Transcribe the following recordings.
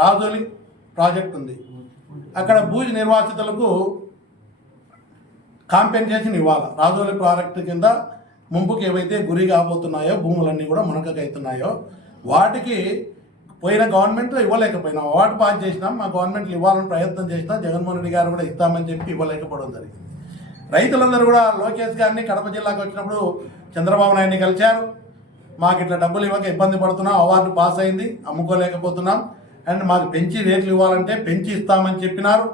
Rajoli project ఉంది. అక్కడ భూజ్ నిర్వాసితులకు కాంపెన్సేషన్ ఇవ్వాలి. రాజోలి ప్రాజెక్టు కింద ముంపుకి ఏవైతే గురి కాబోతున్నాయో భూములన్నీ కూడా మునకకైతున్నాయో వాటికి పోయిన గవర్నమెంట్ ఇవ్వలేకపోయినా అవార్డు పాస్ చేసినాం, మా గవర్నమెంట్లు ఇవ్వాలని ప్రయత్నం చేసినా జగన్మోహన్ రెడ్డి గారు కూడా ఇస్తామని చెప్పి ఇవ్వలేకపోవడం జరిగింది. రైతులందరూ కూడా లోకేష్ గారిని కడప జిల్లాకు వచ్చినప్పుడు చంద్రబాబు నాయుడిని కలిశారు. మాకు ఇట్లా డబ్బులు ఇవ్వక ఇబ్బంది పడుతున్నాం, అవార్డు పాస్ అయింది, అమ్ముకోలేకపోతున్నాం, అండ్ మాకు పెంచి రేట్లు ఇవ్వాలంటే పెంచి ఇస్తామని చెప్పినారు.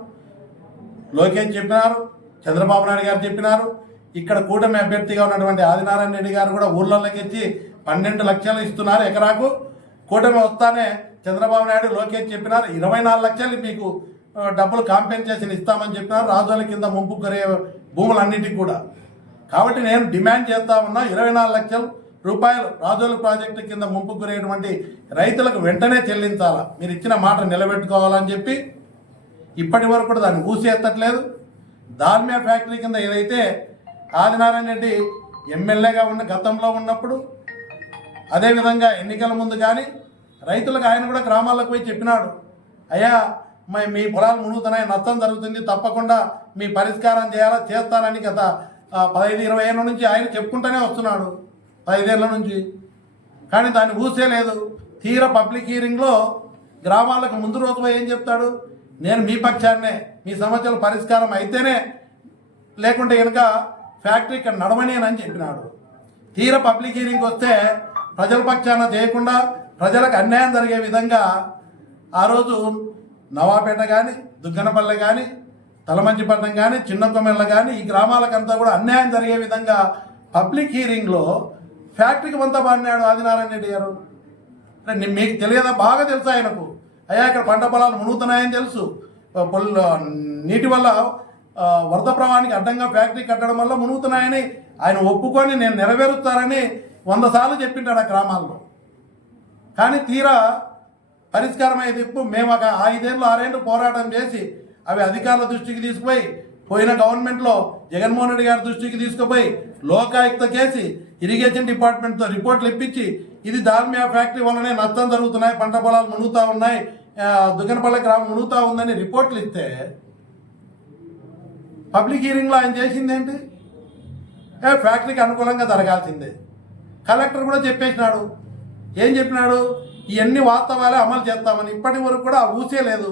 లోకేష్ చెప్పినారు, చంద్రబాబు నాయుడు గారు చెప్పినారు. ఇక్కడ కూటమి అభ్యర్థిగా ఉన్నటువంటి ఆదినారాయణ రెడ్డి గారు కూడా ఊర్లలోకి వచ్చి 12 లక్షలు ఇస్తున్నారు ఎకరాకు. కూటమి వస్తానే చంద్రబాబు నాయుడు లోకేష్ చెప్పినారు 24 లక్షలు మీకు డబ్బులు కాంపెన్సేషన్ ఇస్తామని చెప్పినారు రాజోల కింద ముంపు కొరే భూములన్నిటికీ కూడా. కాబట్టి నేను డిమాండ్ చేస్తా ఉన్నా 24 లక్షల రూపాయలు రాజోల ప్రాజెక్టు కింద ముంపు గురైనటువంటి రైతులకు వెంటనే చెల్లించాలా, మీరు ఇచ్చిన మాట నిలబెట్టుకోవాలని చెప్పి ఇప్పటి వరకు కూడా దాన్ని ఊసేత్తట్లేదు. దాల్మియా ఫ్యాక్టరీ కింద ఏదైతే ఆదినారాయణ రెడ్డి ఎమ్మెల్యేగా ఉన్న గతంలో ఉన్నప్పుడు అదేవిధంగా ఎన్నికల ముందు కానీ రైతులకు ఆయన కూడా గ్రామాలకు పోయి చెప్పినాడు, అయ్యా మీ పొలాలు మునుగుతున్నాయి, నష్టం జరుగుతుంది, తప్పకుండా మీ పరిష్కారం చేస్తానని గత 15-20 ఏళ్ళ నుంచి ఆయన చెప్పుకుంటూనే వస్తున్నాడు, 5 ఏళ్ళ నుంచి. కానీ దాన్ని ఊసేలేదు. తీరా పబ్లిక్ హీరింగ్లో గ్రామాలకు ముందు రోజు పోయి ఏం చెప్తాడు, నేను మీ పక్షాన్నే, మీ సమస్యల పరిష్కారం అయితేనే, లేకుంటే కనుక ఫ్యాక్టరీ ఇక్కడ నడవని అని చెప్పినాడు. తీరా పబ్లిక్ హీరింగ్కి వస్తే ప్రజల పక్షాన చేయకుండా ప్రజలకు అన్యాయం జరిగే విధంగా ఆ రోజు నవాపేట కానీ దుగ్గనపల్లె కానీ తలమంచిపట్నం కానీ చిన్నకొమెల్ల కానీ ఈ గ్రామాలకంతా కూడా అన్యాయం జరిగే విధంగా పబ్లిక్ హీరింగ్లో ఫ్యాక్టరీకి అంతా బాడినాడు ఆదినారాయణ రెడ్డి గారు. మీకు తెలియదా? బాగా తెలుసు ఆయనకు. అయ్యా ఇక్కడ పంట పొలాలు మునుగుతున్నాయని తెలుసు, నీటి వల్ల వరద ప్రవాహానికి అడ్డంగా ఫ్యాక్టరీ కట్టడం వల్ల మునుగుతున్నాయని ఆయన ఒప్పుకొని నేను నెరవేరుస్తానని 100 సార్లు చెప్పింటాడు ఆ గ్రామాల్లో. కానీ తీరా పరిష్కారం అయ్యేది మేము ఒక 5 ఏళ్ళు 6 ఏళ్ళు పోరాటం చేసి అవి అధికారుల దృష్టికి తీసుకుపోయి పోయిన గవర్నమెంట్లో జగన్మోహన్ రెడ్డి గారి దృష్టికి తీసుకుపోయి లోకాయుక్త కేసి ఇరిగేషన్ డిపార్ట్మెంట్తో రిపోర్ట్లు ఇప్పించి ఇది దాల్మియా ఫ్యాక్టరీ వల్లనే నష్టం జరుగుతున్నాయి, పంట పొలాలు మునుగుతూ ఉన్నాయి, దుగ్గనపల్లె గ్రామం మునుగుతూ ఉందని రిపోర్ట్లు ఇస్తే పబ్లిక్ హీరింగ్లో ఆయన చేసింది ఏంటి? ఫ్యాక్టరీకి అనుకూలంగా జరగాల్సిందే. కలెక్టర్ కూడా చెప్పేసినాడు. ఏం చెప్పినాడు? ఇవన్నీ వాస్తవాలే అమలు చేస్తామని. ఇప్పటి వరకు కూడా ఊసే లేదు.